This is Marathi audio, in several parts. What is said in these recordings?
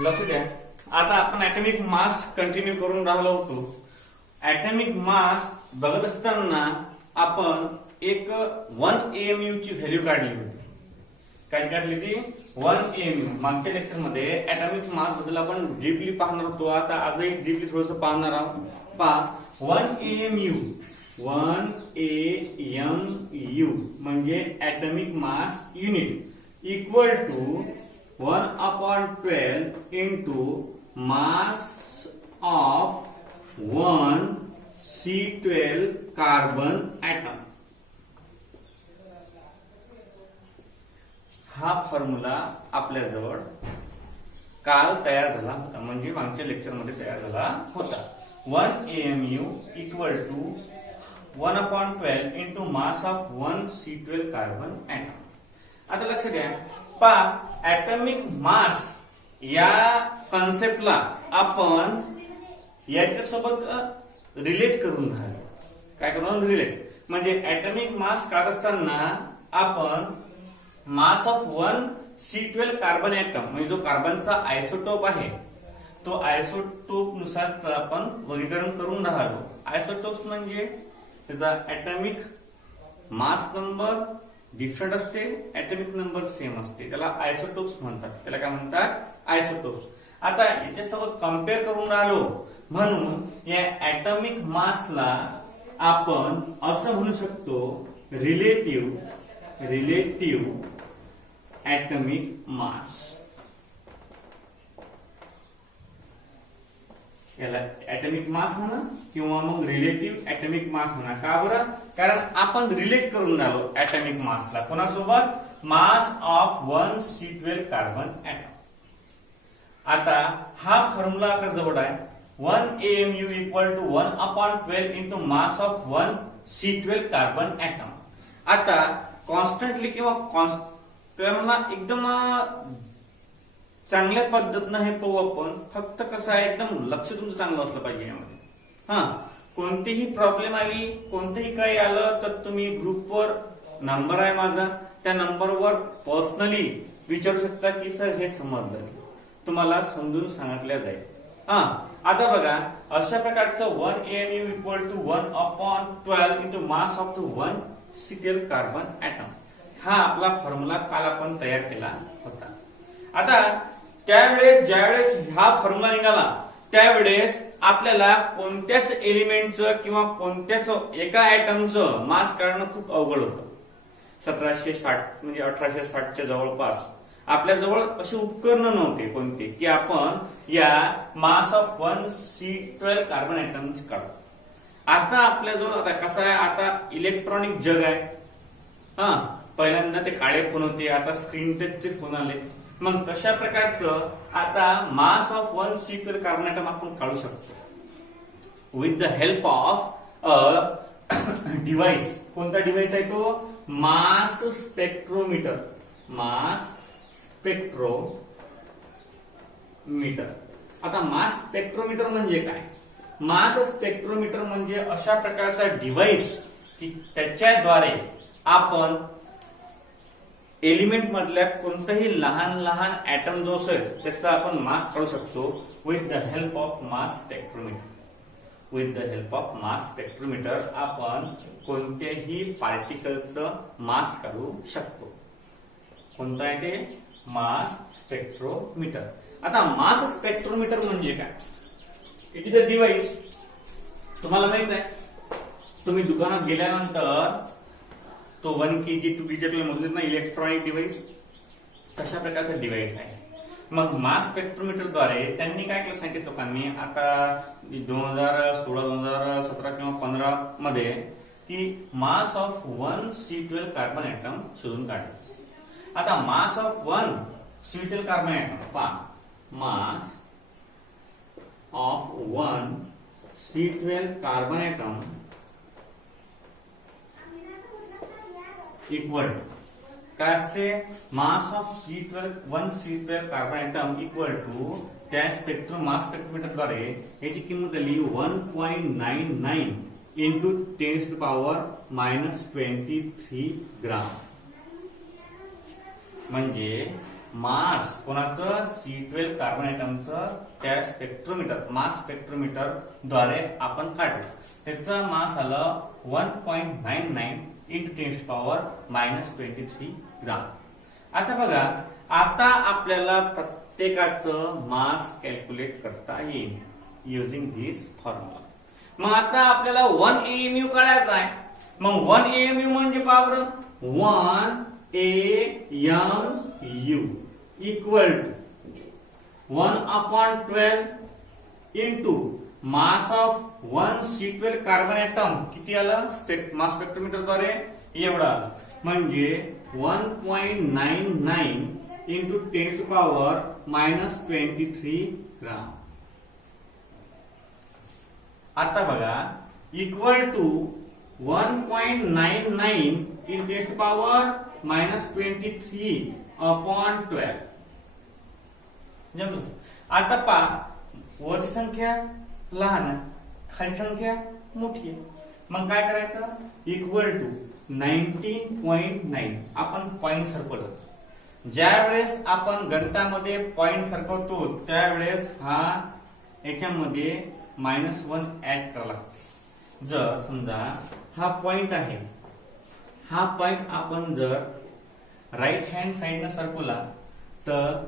लक्ष द्या. आता आपण ऍटॉमिक मास कंटिन्यू करून राहिलो होतो. ऍटॉमिक मास बघत असताना आपण एक 1 AMU ची व्हॅल्यू काढली होती. काय काढली ती? 1 AMU. मागच्या लेक्चर मध्ये ऍटॉमिक मास बद्दल आपण डीपली पाहणार होतो. आता आजही डीपली थोडस पाहणार आहोत. पहा 1 AMU 1 AMU म्हणजे atomic mass unit equal to 1/12 into mass of 1 C12 carbon atom. हा फॉर्म्युला आपल्याजवळ काल तयार झाला होता, म्हणजे मागच्या लेक्चर मध्ये तयार झाला होता. 1 AMU equal to 1/12 into mass of 1 C12 carbon atom. आता लक्ष द्या. पहा ऍटॉमिक मास या कन्सेप्टला आपण याच्यासोबत रिलेट करून राहिलो. काय करून रिलेट म्हणजे ऍटॉमिक मास काढत असताना आपण mass of 1 C12 carbon atom म्हणजे जो कार्बनचा आयसोटोप आहे तो आयसोटोप नुसार आपण वर्गीकरण करून राहिलो. आयसोटोप्स म्हणजे त्याचा ऍटॉमिक मास नंबर डिफरंट असते, ऍटॉमिक नंबर सेम असते, त्याला आयसोटोप्स म्हणतात. त्याला काय म्हणतात? आयसोटोप्स. आता याच्यासोबत कम्पेअर करून राहिलो म्हणून या ऍटॉमिक मासला आपण असं म्हणू शकतो रिलेटिव्ह ऍटॉमिक मास. याला ऍटॉमिक मास म्हणा किंवा मग रिलेटिव्ह ऍटॉमिक मास म्हणा. का बरं? कारण आपण रिलेट करून राहिलो ऍटॉमिक मासला कोणासोबत? Mass of 1 C12 carbon atom. आता हा फॉर्म्युला आपल्या जवळ आहे. 1 AMU equal to 1/12 into mass of 1 C12 carbon atom. आता कॉन्स्टंटली किंवा त्यांना एकदम चांगल्या पद्धतीनं हे पाहू आपण. फक्त कसं आहे, एकदम लक्ष तुमचं चांगलं असलं पाहिजे यामध्ये. कोणतीही प्रॉब्लेम आली, कोणतेही काही आलं तर तुम्ही ग्रुपवर नंबर आहे माझा, त्या नंबरवर पर्सनली विचारू शकता की सर हे समजलं, तुम्हाला समजून सांगितलं जाईल. आता बघा अशा प्रकारचं 1 AMU equal to 1/12 into mass of 1 C12 carbon atom. हा आपला फॉर्म्युला काल आपण तयार केला होता. आता त्यावेळेस ज्यावेळेस हा फॉर्म्युला निघाला त्यावेळेस आपल्याला कोणत्याच एलिमेंटचं किंवा कोणत्याच एका ऍटमचं मास काढणं खूप अवघड होतं. 1760 म्हणजे 1860च्या जवळपास आपल्याजवळ असे उपकरण नव्हते कोणते की आपण या mass of 1 C12 carbon atom काढू. आता आपल्याजवळ आता कसं आहे, आता इलेक्ट्रॉनिक जग आहे. पहिल्यांदा ते काळे फोन होते, आता स्क्रीन टचचे फोन आले. मग तशा प्रकारचं आता mass of 1 C12 carbon atom आपण काढू शकतो with the help of device. कोणता डिव्हाइस आहे तो? मास स्पेक्ट्रोमीटर. मास स्पेक्ट्रोमीटर. आता मास स्पेक्ट्रोमीटर म्हणजे काय? मास स्पेक्ट्रोमीटर म्हणजे अशा प्रकारचा डिव्हाइस की त्याच्याद्वारे आपण एलिमेंट मधल्या कोणताही लहान लहान ऍटम जो असेल त्याचा आपण मास काढू शकतो with the help of mass spectrometer. With the help of mass spectrometer आपण कोणत्याही पार्टिकलचं मास काढू शकतो. कोणतं आहे ते? मास स्पेक्ट्रोमीटर. आता मास स्पेक्ट्रोमीटर म्हणजे काय? It is a device. तुम्हाला माहित आहे, तुम्ही दुकानात गेल्यानंतर तो 1 kg 2 kg आपल्याला मोजत ना इलेक्ट्रॉनिक डिव्हाइस, तशा प्रकारचा डिव्हाइस आहे. मग मास स्पेक्ट्रोमीटरद्वारे त्यांनी काय केलं सांगितलं लोकांनी आता 2016 2017 किंवा 15 मध्ये की mass of 1 C12 carbon atom शोधून काढले. आता mass of 1 C12 carbon atom पहा, mass of 1 C12 carbon atom equal काय असते? Mass of 1 C12 carbon atom equal to त्या मास स्पेक्ट्रोमीटर द्वारे याची किंमत आली 1.99 into 10⁻³ ग्राम. म्हणजे मास कोणाचं C12 कार्बन ॲटमचं त्या स्पेक्ट्रोमीटर मास स्पेक्ट्रोमीटर द्वारे आपण काढलं. त्याचा मास आलं 1.99 × 10⁻⁻23 ग्राम. आता बघा, आता आपल्याला प्रत्येकाचं मास कॅल्क्युलेट करता येईल युजिंग धिस फॉर्म्युला. मग आता आपल्याला 1 AMU काढायचा आहे. मग 1 AMU म्हणजे power 1 AMU equal to 1/12 into mass of 1 C12 carbon atom. किती आलं मास स्पेक्ट्रोमीटर द्वारे? एवढा आलं. म्हणजे 1.99 इंटू 10⁻⁻23 ग्राम. आता बघा, इक्वल टू 1.99 × 10⁻⁻23/12. जमलं? आता पहा, वरची संख्या लहान आहे, खाली संख्या मोठी आहे. मग काय करायचं? इक्वल टू 19.9 आपण पॉइंट सरकवलं. ज्या वेळेस आपण गणितामध्ये पॉइंट सरकवतो त्यावेळेस हा याच्यामध्ये -1 ऍड करावा लागते. जर समजा हा पॉइंट आहे, हा पॉइंट आपण जर राईट हँड साइडनं सरकवला तर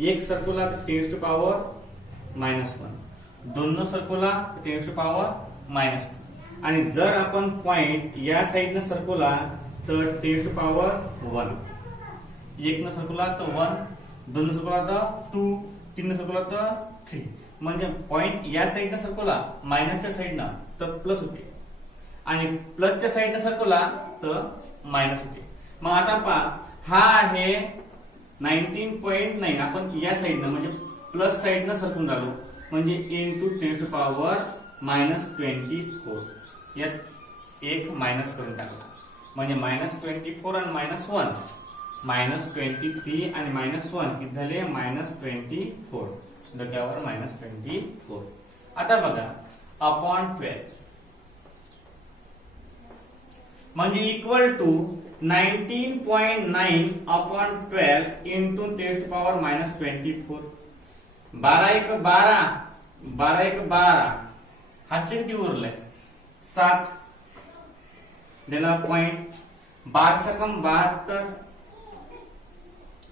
एक सरकवला 10⁻⁻1, दोन सरकवला 10⁻⁻2. आणि जर आपण पॉइंट या साइडनं सरकवला तर 10⁻1, एक न सरकवला तर 1, दोन सरकवला तर 2, तीन सरकवला तर 3. म्हणजे पॉइंट या साइडनं सरकवला मायनसच्या साइडनं तर प्लस होते, आणि प्लसच्या साइडनं सरकवला तर मायनस होते. मग आता पहा, हा आहे 19.9. आपण या साइडनं म्हणजे प्लस साइडनं सरकून राहिलो, म्हणजे इंटू 10⁻⁻24. यात एक मायनस करून टाकला, म्हणजे -24 आणि -1, -23 आणि -1 किती झाले? -24. डोक्यावर -24. आता बघा, अपॉन 12 म्हणजे इक्वल टू 19.9/12 इंटू 10⁻⁻24. 12 × 12, 12 × 12. हातचे किती उरले? 7. दिला पॉइंट. 12×72.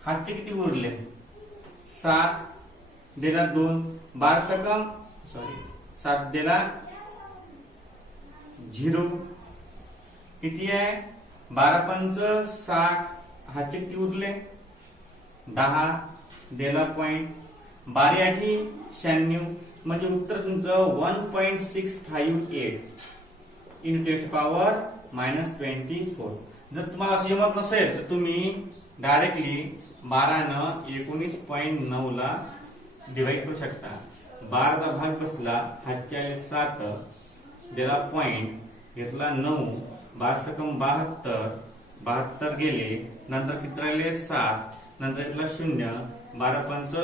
हातचे किती उरले? 7. दिला 2. 7 दिला 0. किती आहे? 12×5 = 60. हातचे किती उरले? 10. दिला पॉइंट. 12×8 = 96. म्हणजे उत्तर तुमचं 1.658 × 10⁻⁻24. जर तुम्हाला असं जमत नसेल तर तुम्ही डायरेक्टली 12 न 19.9 ला डिवाइड करू शकता. 12चा भाग बसला, हातचे आले 7, दिला पॉइंट, घेतला 9, 12×72, 72 गेले, नंतर किती राहिले? 7, नंतर घेतला 0, 12×5 =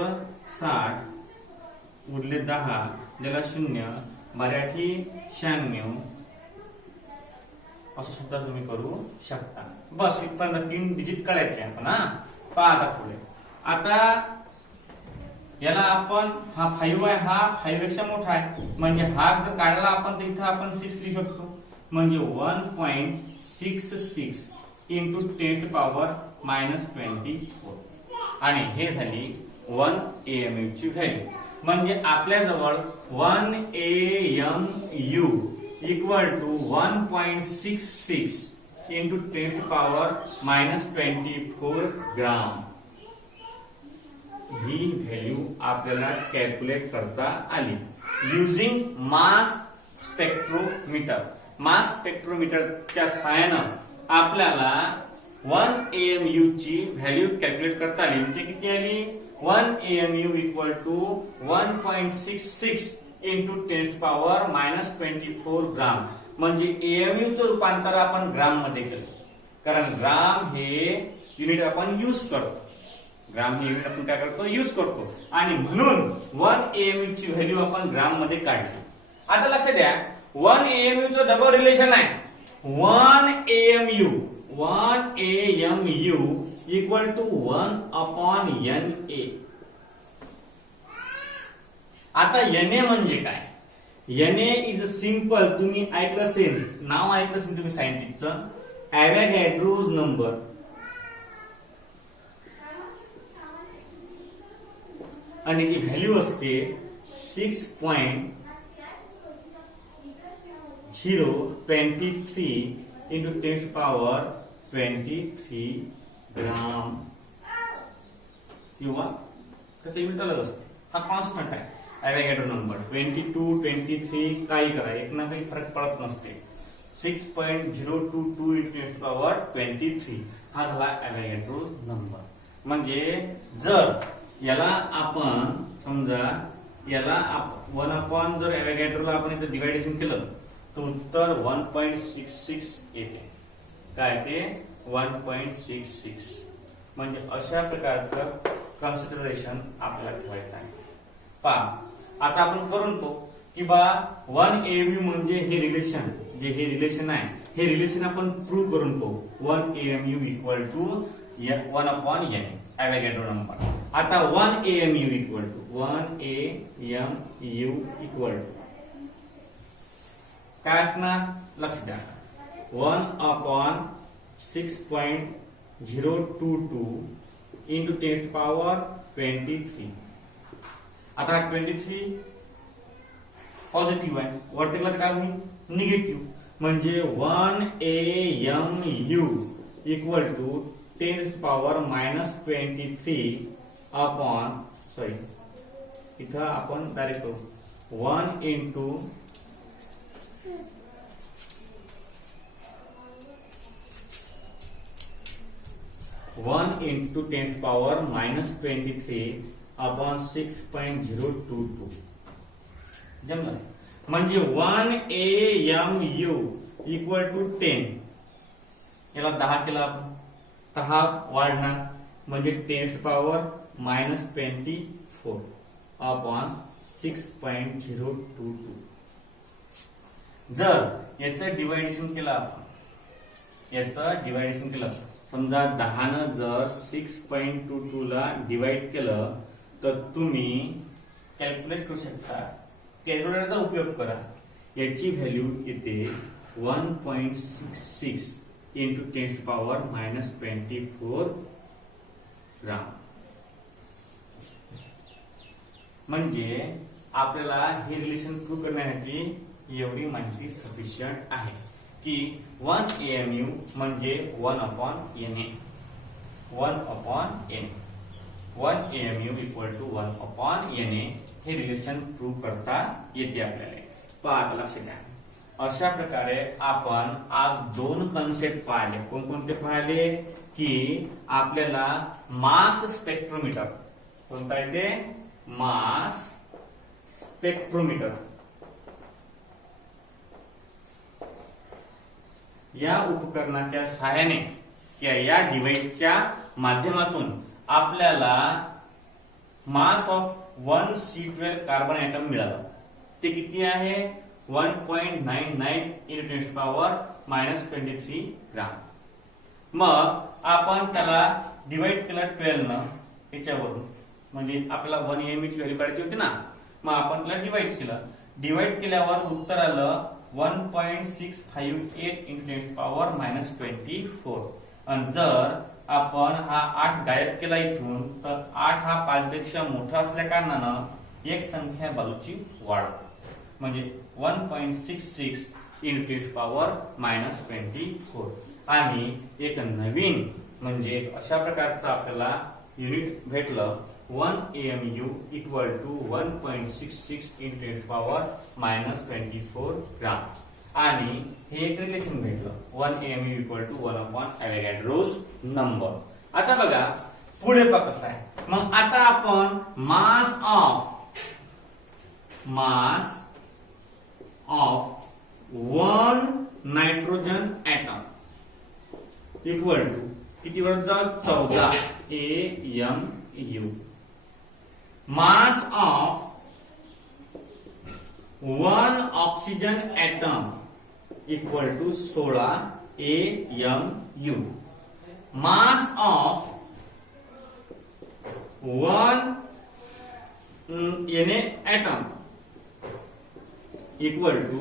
60, उरले 10, दिला 0, 12×8 = 96. असं सुद्धा तुम्ही करू शकता. बस इथपर्यंत 3 डिजिट काढायचे आपण. पहा आता पुढे. आता याला आपण, हा 5 आहे, हा 5 पेक्षा मोठा आहे, म्हणजे हा जर काढला आपण तर इथं आपण 6 लिहू शकतो. म्हणजे 1.66 × 10⁻⁻24. आणि हे झाली 1 AMU ची व्हॅल्यू. म्हणजे आपल्याजवळ 1 AMU इक्वल टू 1.66 × 10⁻⁻24 ग्राम. ही व्हॅल्यू आपल्याला कॅल्क्युलेट करता आली युजिंग मास स्पेक्ट्रोमीटर. मास स्पेक्ट्रोमीटरच्या सहाय्यानं आपल्याला 1 AMU ची व्हॅल्यू कॅल्क्युलेट करता आली. म्हणजे किती आली? 1 AMU इक्वल टू 1.66 × 10⁻⁻24 ग्राम. म्हणजे AMU चं रूपांतर आपण ग्राम मध्ये केलं, कारण ग्राम हे युनिट आपण यूज करतो. ग्राम हे युनिट आपण काय करतो? यूज करतो. आणि म्हणून 1 AMU ची व्हॅल्यू आपण ग्राम मध्ये काढली. आता लक्षात द्या, 1 AMU चं डबल रिलेशन आहे. 1 AMU इक्वल टू 1/NA. आता NA म्हणजे काय? NA इज सिंपल, तुम्ही ऐकलं असेल, नाव ऐकलं असेल तुम्ही सायंटिस्टचं, ॲव्होगॅड्रोज नंबर. आणि जी व्हॅल्यू असते 6.023 into 10⁻23 ग्राम किंवा कसं युनिटला असते. हा कॉन्स्टंट आहे ॲव्होगॅड्रो नंबर. 22, 23 काही करा, एक ना काही फरक पडत नसते. 6.022 into 10⁻23 हा झाला ॲव्होगॅड्रो नंबर. म्हणजे जर याला आपण समजा याला 1 जर ॲव्होगॅड्रोला आपण इथं डिवायडेशन केलं तर उत्तर 1.66 येते. काय ते 1.66. म्हणजे अशा प्रकारचं कन्सिडरेशन आपल्याला ठेवायचं आहे. पहा आता आपण करून पाहू की बा 1 AMU म्हणजे हे रिलेशन, जे हे रिलेशन आहे हे रिलेशन आपण प्रूव्ह करून पाहू. 1 AMU equal to 1/N Avogadro number. आता 1 AMU इक्वल टू काय असणार लक्ष द्या. 1/6.022 into 10⁻23. आता 23 पॉझिटिव्ह आहे, वरती काय होईल निगेटिव्ह. म्हणजे 1 AMU इक्वल टू 10⁻23 अपॉन इथं आपण डायरेक्ट 1 into 10⁻23 अपॉन 6.022 जमलं. म्हणजे 1 AMU इक्वल टू 10. याला 10 केला आपण तर हा वाढणार म्हणजे 10⁻24 अपॉन 6.022. जर याचं डिवायडेशन केलं आपण, समजा 10 न जर 6.22 ला डिवाइड केलं तर तुम्ही कॅल्क्युलेट करू शकता. कॅल्क्युलेटरचा उपयोग करा. याची व्हॅल्यू येते 1.66 into 10⁻24 ग्राम. म्हणजे आपल्याला हे रिलेशन प्रूव्ह करण्यासाठी एवढी माहिती सफिशियंट आहे की 1 AMU म्हणजे 1/NA. 1 AMU equal to 1/NA हे रिलेशन प्रूव्ह करता येते आपल्याला. पहा लक्ष द्या. अशा प्रकारे आपण आज 2 कन्सेप्ट पाहिले. कोणकोणते पाहिले की आपल्याला मास स्पेक्ट्रोमीटर, कोणता आहे ते मास स्पेक्ट्रोमीटर, या उपकरणाच्या सहाय्याने किंवा या डिव्हाइसच्या माध्यमातून आपल्याला mass of 1 C12 carbon atom मिळालं. ते किती आहे 1.99 into 10⁻23 ग्राम. मग आपण त्याला डिवाइड केलं 12 न याच्यावरून, म्हणजे आपल्याला 1 AMU ची व्हॅल्यू काढायची होती ना. मग आपण त्याला डिवाइड केलं. डिवाइड केल्यावर उत्तर आलं 1.658 into 10⁻24. आणि जर आपण हा 8 गायब केला इथून तर 8 हा 5 पेक्षा मोठा असल्या कारणानं एक संख्या बाजूची वाढ, म्हणजे 1.66 into 10⁻24. आणि एक नवीन म्हणजे अशा प्रकारचं आपल्याला युनिट भेटलं 1 AMU equal to 1.66 into 10⁻24 gram. आणि हे एक रिलेशन भेटलं 1 AMU equal to Avogadro's number. आता बघा पुढे पहा कसं आहे. मग आता आपण mass of 1 nitrogen atom equal to किती वरचा 14 AMU. Mass of 1 oxygen atom equal to 16 AMU. Mass of 1 Na atom equal to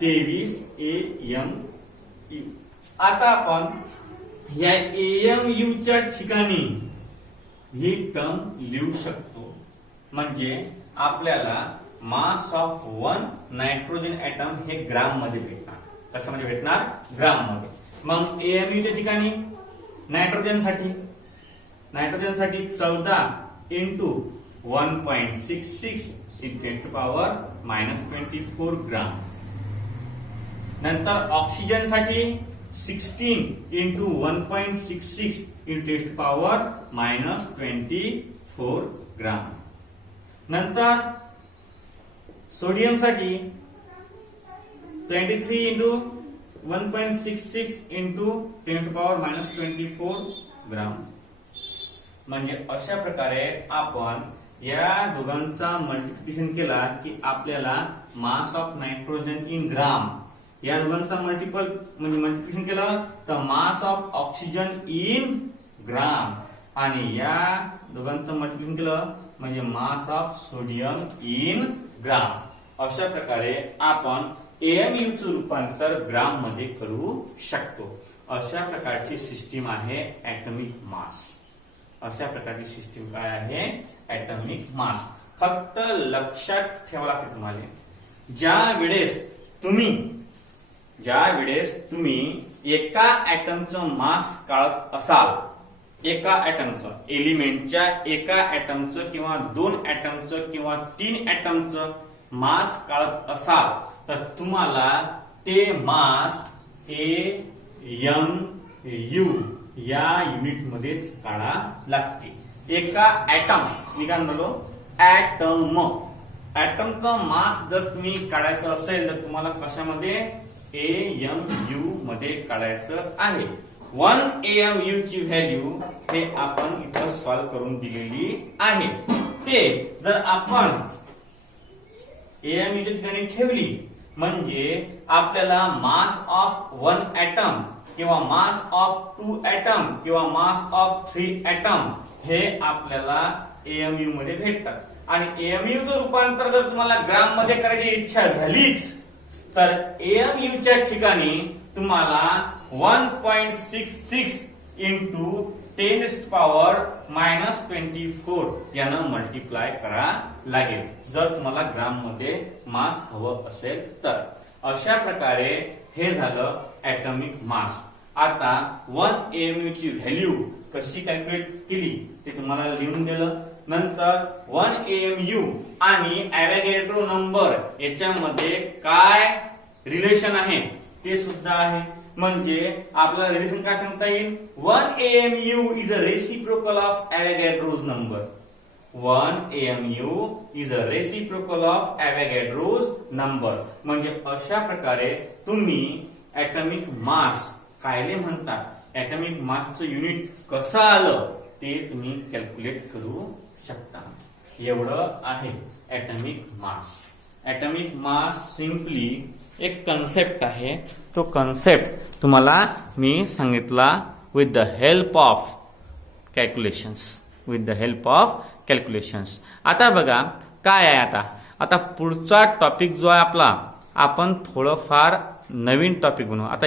23 AMU. आता आपण या AMU च्या ठिकाणी ही टर्म लिहू शकतो. म्हणजे आपल्याला मास ऑफ 1 नायट्रोजन ॲटम हे ग्राम मध्ये भेटणार. कशामध्ये भेटणार? ग्राम मध्ये. मग AMU च्या ठिकाणी नायट्रोजन साठी 14 इंटू 1.66 10⁻⁻24 ग्राम. नंतर ऑक्सिजन साठी 16 इंटू 1.66 10⁻⁻24 ग्राम. नंतर सोडियम साठी 23 इंटू 1.66 इंटू 10⁻⁻24 ग्राम. म्हणजे अशा प्रकारे आपण या दोघांचा मल्टिप्लिकेशन केला की आपल्याला मास ऑफ नायट्रोजन इन ग्राम, या दोघांचा मल्टिप्लिकेशन केलं तर मास ऑफ ऑक्सिजन इन ग्राम, आणि या दोघांचं मल्टिप्लिकेशन केलं म्हणजे मास ऑफ सोडियम इन ग्राम. अशा प्रकारे आपण AMU चं रूपांतर ग्राम मध्ये करू शकतो. अशा प्रकारची सिस्टीम आहे ऍटॉमिक मास. अशा प्रकारची सिस्टीम काय आहे? Atomic mass. फक्त लक्षात ठेवा लागते तुम्हाला, ज्या वेळेस तुम्ही एका ऍटमचं मास काढत असाल, एका ऍटमचं, एलिमेंटच्या एका ऍटमचं किंवा 2 ऍटमचं किंवा 3 ऍटमचं मास काढत असाल तर तुम्हाला ते मास AMU या युनिट मध्येच काढा लागते. एका ऍटम निघालो ऍटमचा मास जर तुम्ही काढायचं असेल तर तुम्हाला कशामध्ये? AMU मध्ये काढायचं आहे. 1 AMU ची व्हॅल्यू हे आपण इथं सॉल्व्ह करून दिलेली आहे. ते जर आपण AMU च्या ठिकाणी ठेवली म्हणजे आपल्याला मास ऑफ 1 ॲटम किंवा मास ऑफ 2 ॲटम किंवा मास ऑफ 3 ॲटम हे आपल्याला AMU मध्ये भेटतात. आणि AMU चं रूपांतर जर तुम्हाला ग्राम मध्ये करायची इच्छा झालीच तर AMU च्या ठिकाणी तुम्हाला 1.66 इंटू 10⁻⁻24 यानं मल्टिप्लाय करा लागेल जर तुम्हाला ग्राम मध्ये मास हवं असेल तर. अशा प्रकारे हे झालं ऍटॉमिक मास. आता 1 AMU ची व्हॅल्यू कशी कॅल्क्युलेट केली ते तुम्हाला लिहून दिलं. नंतर 1 AMU आणि ॲव्होगॅड्रो नंबर याच्यामध्ये काय रिलेशन आहे ते सुद्धा आहे. म्हणजे आपलं रिलेशन काय सांगता येईल? 1 AMU is a reciprocal of Avogadro's number. 1 AMU is a reciprocal of Avogadro's number. म्हणजे अशा प्रकारे तुम्ही ऍटॉमिक मास कायले म्हणतात, ऍटॉमिक मासचं युनिट कसं आलं ते तुम्ही कॅल्क्युलेट करू शकता. एवढं आहे atomic mass. Atomic mass simply एक कन्सेप्ट आहे. तो कन्सेप्ट तुम्हाला मी सांगितला with the help of calculations. आता बघा काय आहे. आता पुढचा टॉपिक जो आहे आपला, आपण थोडंफार नवीन टॉपिक बनवू. आता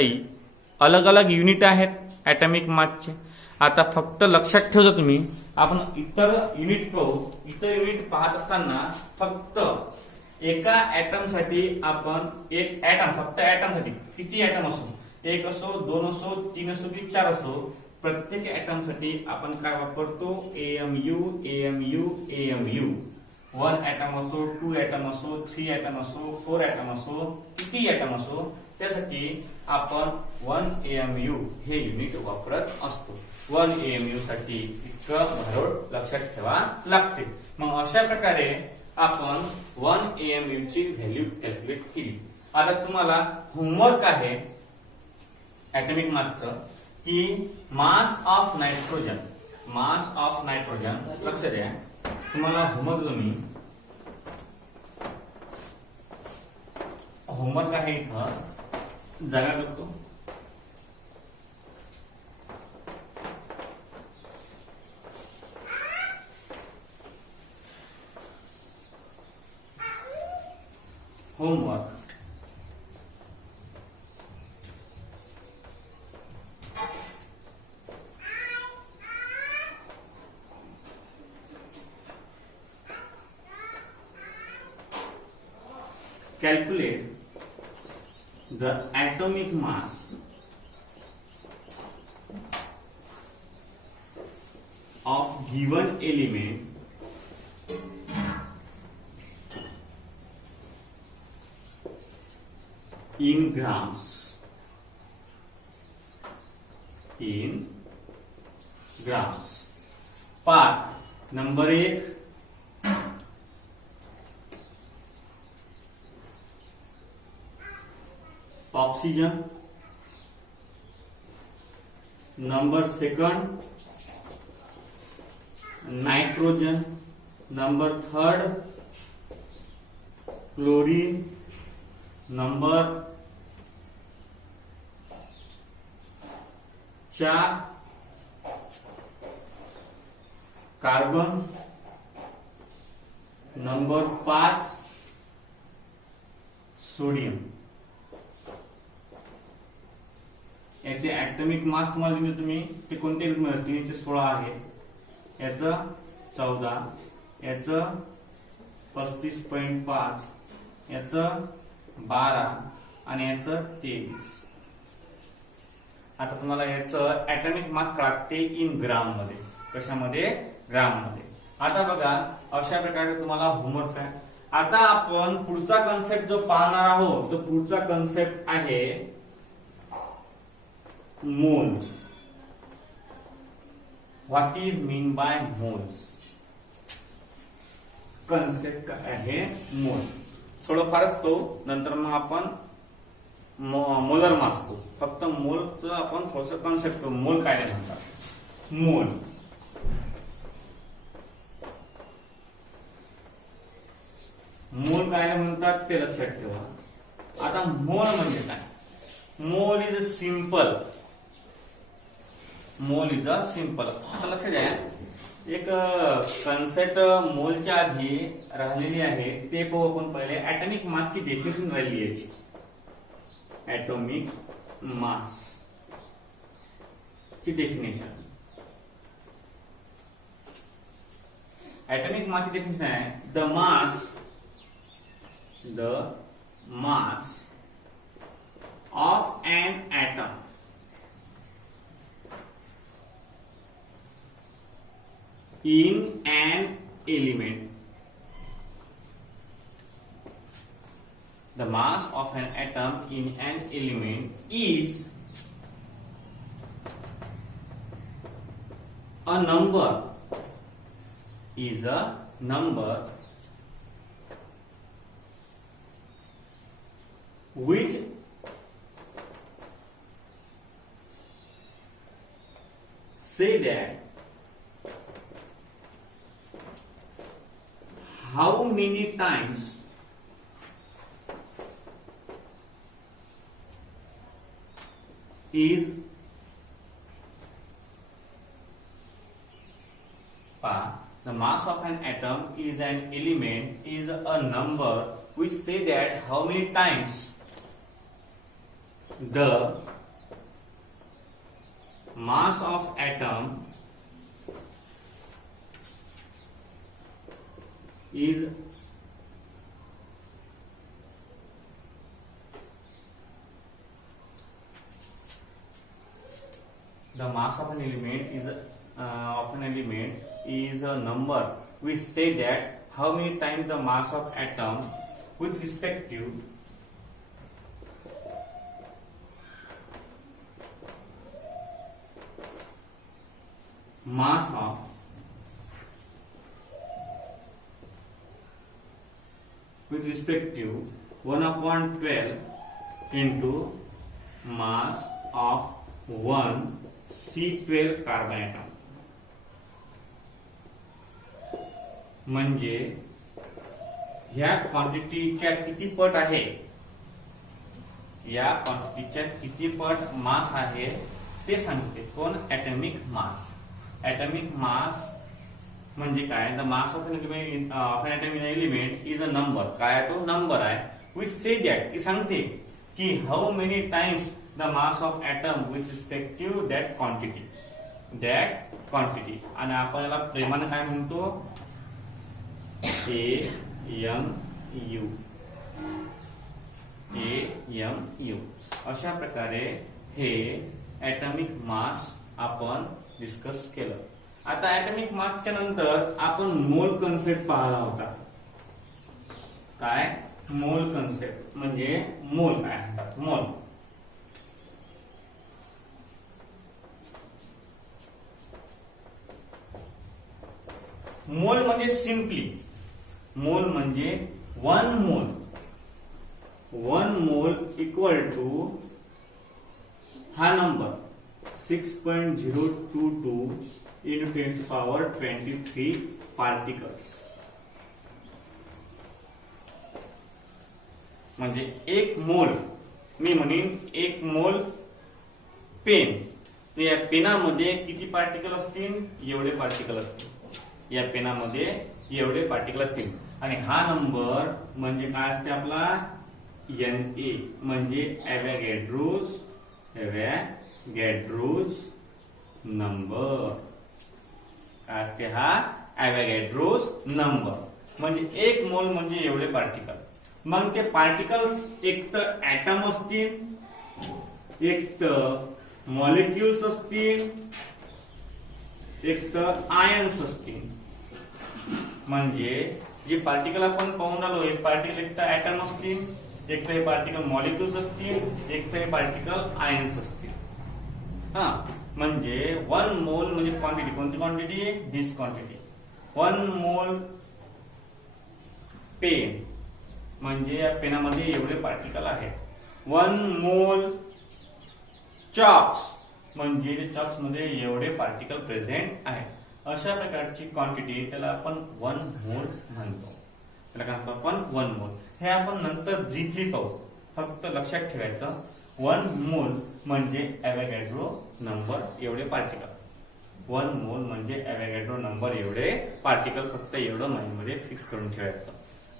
अलग अलग युनिट आहेत ऍटॉमिक मासचे. आता फक्त लक्षात ठेवजा तुम्ही, आपण इतर युनिट पाहू. इतर युनिट पाहत असताना फक्त एका ऍटम साठी आपण एक ऍटम, फक्त ऍटम साठी किती ऍटम असो, 1 असो 2 असो 3 असो की 4 असो, प्रत्येक ऍटम साठी आपण काय वापरतो? AMU. 1 ऍटम असो, 2 ऍटम असो, 3 ऍटम असो, 4 ऍटम असो, किती ऍटम असो, त्यासाठी आपण 1 AMU हे युनिट वापरत असतो. 1 AMU साठी इतकं भरोड लक्षात ठेवा लागते. मग अशा प्रकारे आपण 1 AMU ची व्हॅल्यू कॅल्क्युलेट केली. आता तुम्हाला होमवर्क आहे ऍटॉमिक मासचं की मास ऑफ नायट्रोजन लक्ष द्या. तुम्हाला होमवर्क आहे इथं जागा करतो. homework. Calculate the atomic mass of given element in grams. In grams. Part number 1, oxygen. Number 2, nitrogen. Number 3, chlorine. Number 4, carbon. Number 5, sodium. याचे ऍटॉमिक मास तुम्हाला दिले तुम्ही ते कोणते 316 आहे, याचं 14, याचं 35.5, याचं 12 आणि याचं 23. आता तुम्हाला याचं ऍटॉमिक मास कळते इन ग्राम मध्ये. कशामध्ये? ग्राम मध्ये. आता बघा अशा प्रकारे तुम्हाला होमवर्क आहे. आता आपण पुढचा कन्सेप्ट जो पाहणार आहोत तो पुढचा कन्सेप्ट आहे मोल. What is mean by moles? Concept काय आहे मोल. थोडंफारच तो, नंतर मग आपण मोलर मास तो. फक्त मोलचं आपण थोडस कन्सेप्ट मोल काय म्हणतात. मोल मोल काय म्हणतात ते लक्षात ठेवा. आता मोल म्हणजे काय? Mole is a simple. Mole is a simple. आता लक्षात घ्या एक कन्सेप्ट मोलच्या आधी राहिलेली आहे ते पाहू आपण पहिले. ऍटॉमिक मासची डेफिनेशन राहिली याची. ऍटॉमिक मास ची डेफिनेशन. ऍटॉमिक मास ची डेफिनेशन आहे the mass of an atom in an element. The mass of an atom in an element is a number. Is a number which say that how many times is the mass of an atom is an element is a number which say that how many times the mass of atom is the mass of an element is a number which say that how many times the mass of atom with respect to mass of with respect to 1/12 into mass of 1 C12 carbon atom. म्हणजे ह्या क्वांटिटीच्या किती पट आहे, या क्वांटिटीच्या किती पट मास आहे ते सांगते कोण? Atomic mass. ऍटॉमिक मास म्हणजे काय? The mass of N atomic element is a number. काय तो? नंबर आहे विच से दॅट की सांगते की how many times the mass of atom with respect to that quantity आणि आपण याला प्रेमाने काय म्हणतो AMU अशा प्रकारे हे ॲटॉमिक मास आपण डिस्कस केलं. आता ॲटॉमिक मासच्या नंतर आपण मोल कन्सेप्ट पाहिला होता. काय मोल कन्सेप्ट म्हणजे मोल काय म्हणतात. मोल म्हणजे सिंपली मोल म्हणजे वन मोल इक्वल टू हा number 6.022 into 10 to power 23 particles. म्हणजे एक मोल मी म्हणेन एक मोल पेन तर या पेनामध्ये किती पार्टिकल असतील एवढे पार्टिकल असतील. या पेनामध्ये एवढे पार्टिकल असतील आणि हा नंबर म्हणजे काय असते आपला Na म्हणजे ॲव्होगॅड्रोज नंबर. काय असते हा ॲव्होगॅड्रोज नंबर. म्हणजे एक मोल म्हणजे एवढे पार्टिकल. मग ते पार्टिकल्स एक तर ॲटम असतील, एक तर मॉलिक्युल्स असतील, एक तर आयन्स असतील. म्हणजे जे पार्टिकल आपण पाहून आलो एक पार्टिकल एक तर ॲटम असतील, एक तर हे पार्टिकल मॉलिक्युल्स असतील, एक तर हे पार्टिकल आयन्स असतील. म्हणजे वन मोल म्हणजे क्वांटिटी. कोणती क्वांटिटी दिस क्वांटिटी. वन मोल पेन म्हणजे या पेनामध्ये एवढे पार्टिकल आहेत. वन मोल चॉक्स म्हणजे चॉक्स मध्ये एवढे पार्टिकल प्रेझेंट आहेत. अशा प्रकारची क्वांटिटी त्याला आपण वन मोल म्हणतो. त्याला काय म्हणतो आपण वन मोल. हे आपण नंतर ब्रीफली पाहू. फक्त लक्षात ठेवायचं वन मोल म्हणजे ॲव्होगॅड्रो नंबर एवढे पार्टिकल. वन मोल म्हणजे ॲव्होगॅड्रो नंबर एवढे पार्टिकल. फक्त एवढं माइंडमध्ये फिक्स करून ठेवायचं.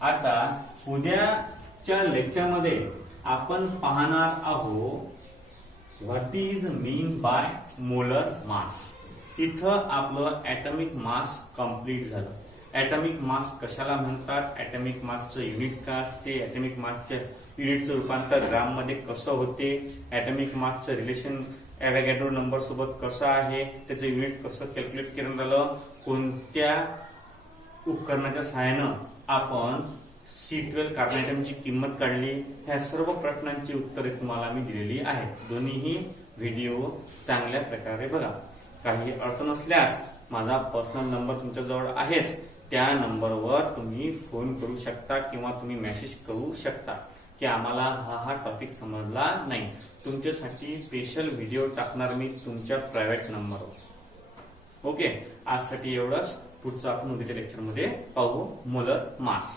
आता उद्याच्या लेक्चरमध्ये आपण पाहणार आहोत what is mean by molar mass. इथं आपलं ॲटॉमिक मास कंप्लीट झालं. ॲटॉमिक मास कशाला म्हणतात, ॲटॉमिक मासचं युनिट काय असते, ॲटॉमिक मासच्या युनिटचं रूपांतर ग्राम मध्ये कसं होते, ॲटॉमिक मासचं रिलेशन ॲव्होगॅड्रो नंबर सोबत कसं आहे, त्याचं युनिट कसं कॅल्क्युलेट केलं झालं, कोणत्या उपकरणाच्या सहाय्यानं आपण C12 कार्बन ॲटमची किंमत काढली. ह्या सर्व प्रश्नांची उत्तरे तुम्हाला मी दिलेली आहेत. दोन्हीही व्हिडिओ चांगल्या प्रकारे बघा. काही अडचण असल्यास माझा पर्सनल नंबर तुमच्याजवळ आहेच. त्या नंबरवर तुम्ही फोन करू शकता किंवा तुम्ही मेसेज करू शकता की आम्हाला हा टॉपिक समजला नाही. तुमच्यासाठी स्पेशल व्हिडिओ टाकणार मी तुमच्या प्रायव्हेट नंबरवर. ओके, आजसाठी एवढंच. पुढचं आपण उद्याच्या लेक्चरमध्ये पाहू मोलर मास.